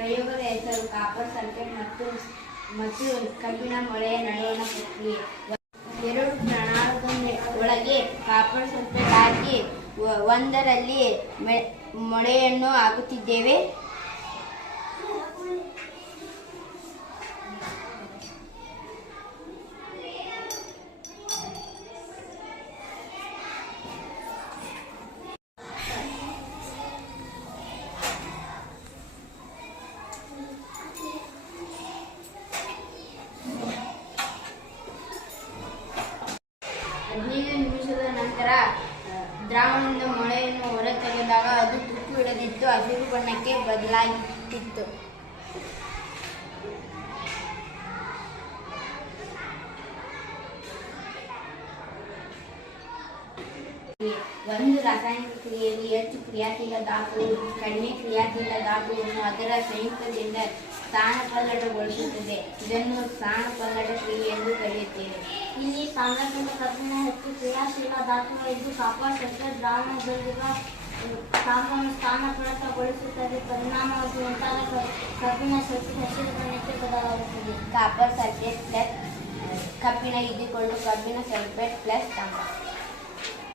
ಪ್ರಯೋಗದ ಹೆಸರು copper sulphate ಮತ್ತು ಕಬ್ಬಿಣ ಮೊಳೆಯ ನಡುವಣ ಪ್ರಕ್ರಿಯೆ. ಎರಡು ಪ್ರಮಾಣದ ಒಳಗೆ ಕಾಪರ್ ಸಲ್ಫೇಟ್ ಹಾಕಿ ಒಂದರಲ್ಲಿ ಮೊಳೆಯನ್ನು ಹಾಕುತ್ತಿದ್ದೇವೆ. ಹದಿನೈದು ನಿಮಿಷದ ನಂತರ ದ್ರಾವಣದಿಂದ ಮೊಳೆಯನ್ನು ಹೊರತೆಗೆದಾಗ ಅದು ತುಕ್ಕು ಹಿಡಿದಿದ್ದು ಹಸಿರು ಬಣ್ಣಕ್ಕೆ ಬದಲಾಗುತ್ತಿತ್ತು. ಒಂದು ರಾಸಾಯನಿಕ ಕ್ರಿಯೆಯಲ್ಲಿ ಹೆಚ್ಚು ಕ್ರಿಯಾಶೀಲ ಧಾತುವು ಕಡಿಮೆ ಕ್ರಿಯಾಶೀಲ ಧಾತುವನ್ನು ಅದರ ಸಂಯುಕ್ತದಿಂದ ಸ್ಥಾನಪಲ್ಲಟಗೊಳಿಸುತ್ತದೆ. ಇದನ್ನು ಸ್ಥಾನಪಲ್ಲಟ ಕ್ರಿಯೆ ಎಂದು ಕರೆಯುತ್ತೇವೆ. ಇಲ್ಲಿ ಸಾಂದ್ರದಿಂದ ಕಬ್ಬಿಣ ಹೆಚ್ಚು ಕ್ರಿಯಾಶೀಲ ಧಾತುವಾಗಿದ್ದು ಕಾಪರ್ ಸಲ್ಫೇಟ್ ದ್ರಾವಣದಲ್ಲಿರುವ ತಾಮ್ರವನ್ನು ಸ್ಥಾನಪಲ್ಲಟಗೊಳಿಸುತ್ತದೆ. ಪರಿಣಾಮವಾಗಿ ಉಂಟಾದ ಕಬ್ಬಿಣ ಸ್ವಲ್ಪ ಹಸಿರು ಬಣ್ಣಕ್ಕೆ ಬದಲಾಗುತ್ತದೆ. ಕಾಪರ್ ಸಲ್ಫೇಟ್ ಪ್ಲಸ್ ಕಬ್ಬಿಣ ಕಬ್ಬಿಣ ಸಲ್ಫೇಟ್ ಪ್ಲಸ್ ತಾಮ್ರ.